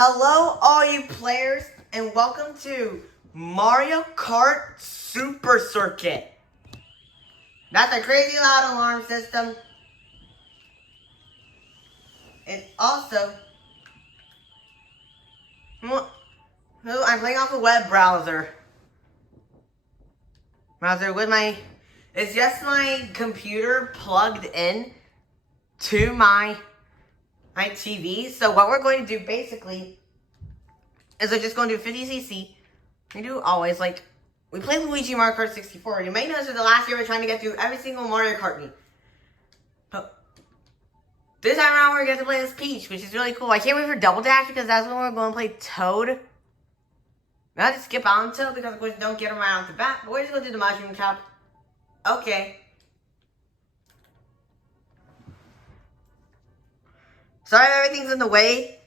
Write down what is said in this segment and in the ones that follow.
Hello, all you players, and welcome to Mario Kart Super Circuit. That's a crazy loud alarm system. And also, I'm playing off a web browser. It's just my computer plugged in to my TV. So what we're going to do basically is we're just going to do 50cc. We do always, we play Luigi Mario Kart 64. You may notice that the last year we're trying to get through every single Mario Kart game. But this time around we're going to play as Peach, which is really cool. I can't wait for Double Dash because that's when we're going to play Toad. We have to skip on Toad because of course we don't get him right off the bat. But we're just going to do the Mushroom Chop. Okay. Sorry if everything's in the way.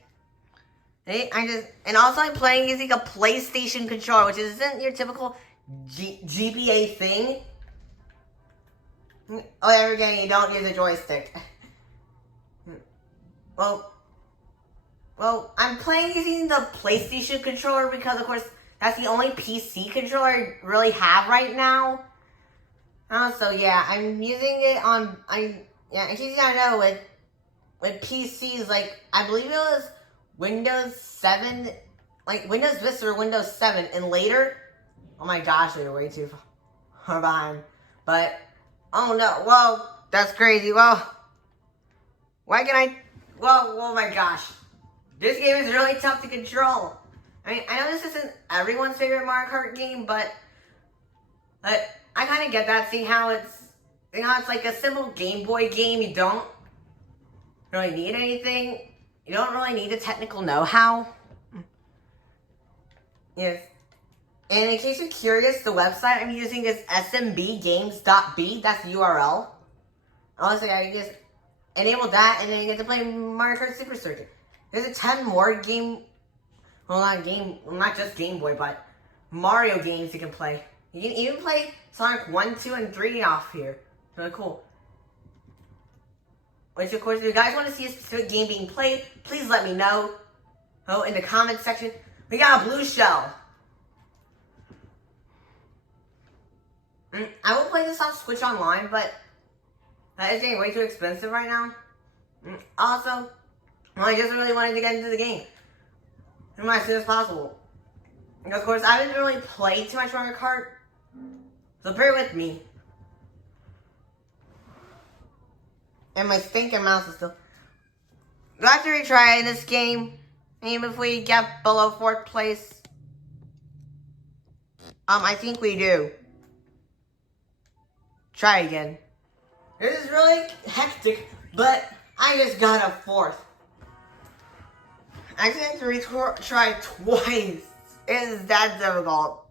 Hey, and also I'm playing using a PlayStation controller, which isn't your typical GBA thing. Oh, there again, you don't use a joystick. Well, I'm playing using the PlayStation controller because, of course, that's the only PC controller I really have right now. So yeah, I'm using it on, in case you don't know, with PCs, I believe it was Windows 7, Windows Vista or Windows 7, and later, oh my gosh, they're way too far behind, but, oh no, well, that's crazy, well, oh my gosh, this game is really tough to control. I mean, I know this isn't everyone's favorite Mario Kart game, but I kind of get that, seeing how it's like a simple Game Boy game. You don't really need anything. You don't really need the technical know-how. Yes. And in case you're curious, the website I'm using is smbgames.b. That's the URL. Honestly, I just enable that, and then you get to play Mario Kart Super Circuit. There's a 10 more not just Game Boy, but Mario games you can play. You can even play Sonic 1, 2, and 3 off here. It's really cool. Which, of course, if you guys want to see a specific game being played, please let me know. Oh, in the comments section. We got a blue shell. I will play this on Switch Online, but that is getting way too expensive right now. Also, I just really wanted to get into the game as soon as possible. Because, of course, I didn't really play too much Mario Kart, so bear with me. And my stinking mouse is still. Do I have to retry this game? Even if we get below 4th place? I think we do. Try again. This is really hectic, but I just got a 4th. I actually have to retry twice. It is that difficult.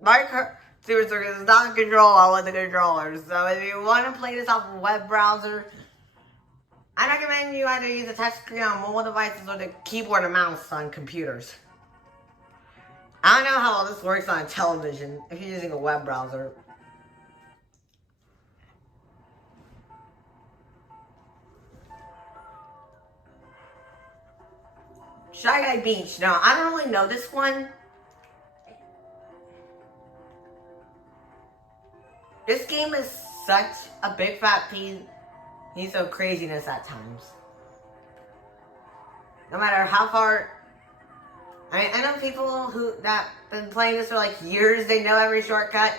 Mario Kart Super Circuit is not controllable with the controller, so if you want to play this off a web browser, I recommend you either use a touchscreen on mobile devices or the keyboard and mouse on computers. I don't know how all this works on a television if you're using a web browser. Shy Guy Beach. No, I don't really know this one. This game is such a big fat piece of craziness at times. No matter how far. I know people that been playing this for years. They know every shortcut.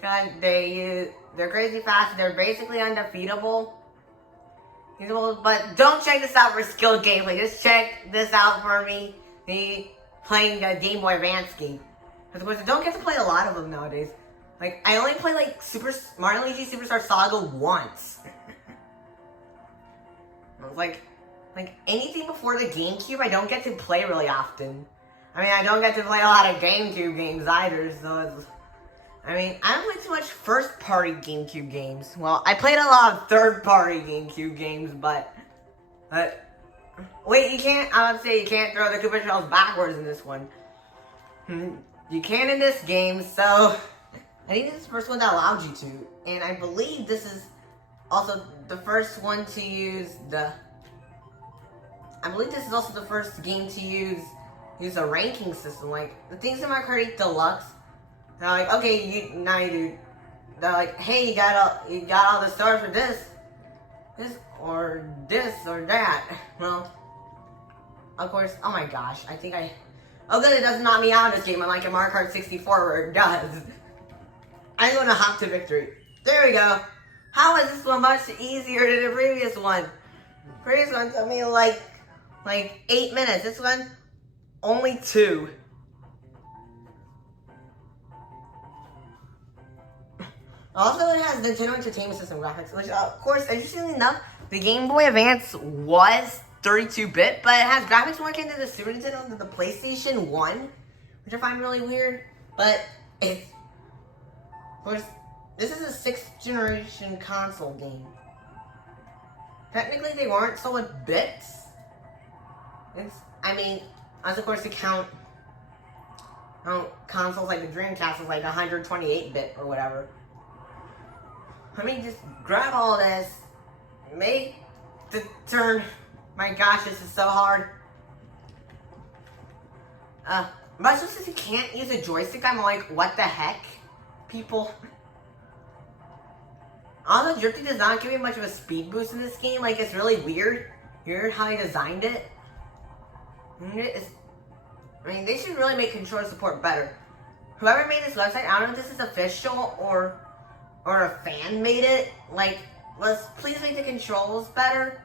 They're crazy fast. They're basically undefeatable. But don't check this out for skill gameplay. Just check this out for me playing a Game Boy Advance game. Because of course, I don't get to play a lot of them nowadays. I only play Mario Luigi Superstar Saga once. Anything before the GameCube, I don't get to play really often. I mean, I don't get to play a lot of GameCube games either, so I don't play too much first-party GameCube games. Well, I played a lot of third-party GameCube games, but wait, you can't, I would say you can't throw the Koopa Shells backwards in this one. You can in this game, so I think this is the first one that allowed you to. And I believe this is also the first one to use the I believe this is also the first game to use a ranking system. Like, the things in Mario Kart 8 Deluxe, they're like, okay, now you do. They're like, hey, you got all the stars for this or that. Well, of course, oh my gosh, oh good, it doesn't knock me out in this game, unlike in Mario Kart 64 where it does. I'm going to hop to victory. There we go. How is this one much easier than the previous one? The previous one took me like 8 minutes. This one, only 2. Also, it has Nintendo Entertainment System graphics, which, of course, interestingly enough, the Game Boy Advance was 32-bit, but it has graphics more akin to the Super Nintendo than the PlayStation 1, which I find really weird. But it's, of course, this is a 6th generation console game. Technically, they weren't solid bits. As of course you count consoles like the Dreamcast was like 128-bit or whatever. Let me just grab all this, make the turn. My gosh, this is so hard. But since you can't use a joystick, I'm like, what the heck, people? Also, drifting does not give you much of a speed boost in this game. Like, it's really weird. Weird how they designed it. They should really make controller support better. Whoever made this website, I don't know if this is official or a fan made it. Like, let's please make the controls better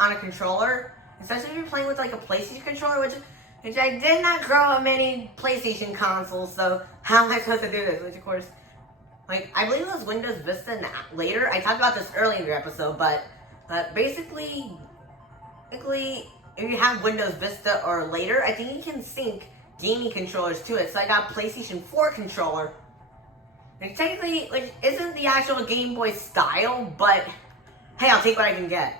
on a controller, especially if you're playing with like a PlayStation controller, which I did not grow up many PlayStation consoles, so how am I supposed to do this? Which of course, like, I believe it was Windows Vista later. I talked about this earlier in the episode, but basically, if you have Windows Vista or later, I think you can sync gaming controllers to it. So I got PlayStation 4 controller. And technically, like, isn't the actual Game Boy style, but hey, I'll take what I can get.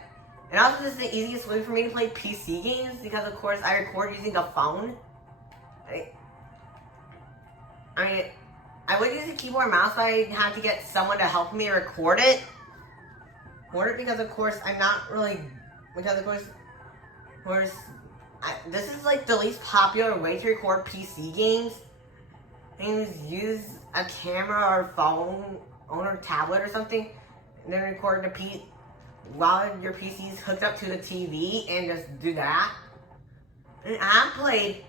And also, this is the easiest way for me to play PC games because, of course, I record using a phone. I would use a keyboard and mouse, but I had to get someone to help me record it. Because, of course, I'm not really... Because, of course, this is like the least popular way to record PC games. And use a camera or phone or tablet or something, and then record while your PC's hooked up to the TV, and just do that. And I played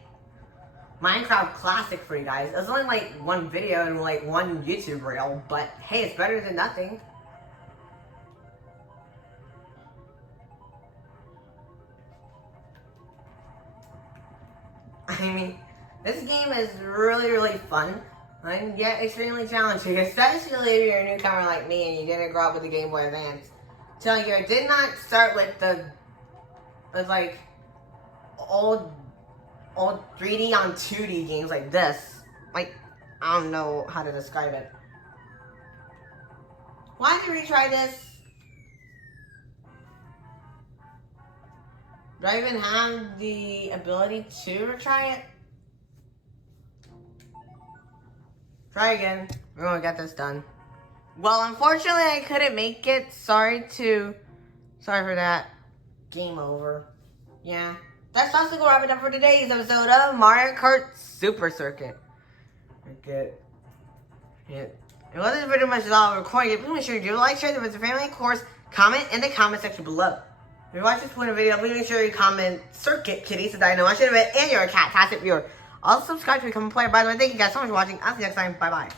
Minecraft Classic for you guys. It was only like one video and like one YouTube reel, but hey, it's better than nothing. This game is really, really fun, and yet extremely challenging, especially if you're a newcomer like me and you didn't grow up with the Game Boy Advance. I'm telling you, I did not start with like old 3D on 2D games like this. Like, I don't know how to describe it. Why did I retry this? Do I even have the ability to retry it? Try again. We're gonna get this done. Well, unfortunately, I couldn't make it. Sorry for that. Game over. Yeah. That's also gonna wrap it up for today's episode of Mario Kart Super Circuit. Okay. Yeah. And well, this is pretty much all recording. Please make sure you do like, share with your family, of course. Comment in the comment section below. If you watch this point of video, please make sure you comment Circuit Kitty so that I know I should have it and you're a Cat-Tastic viewer. Also subscribe to become a player. By the way, thank you guys so much for watching. I'll see you next time. Bye bye.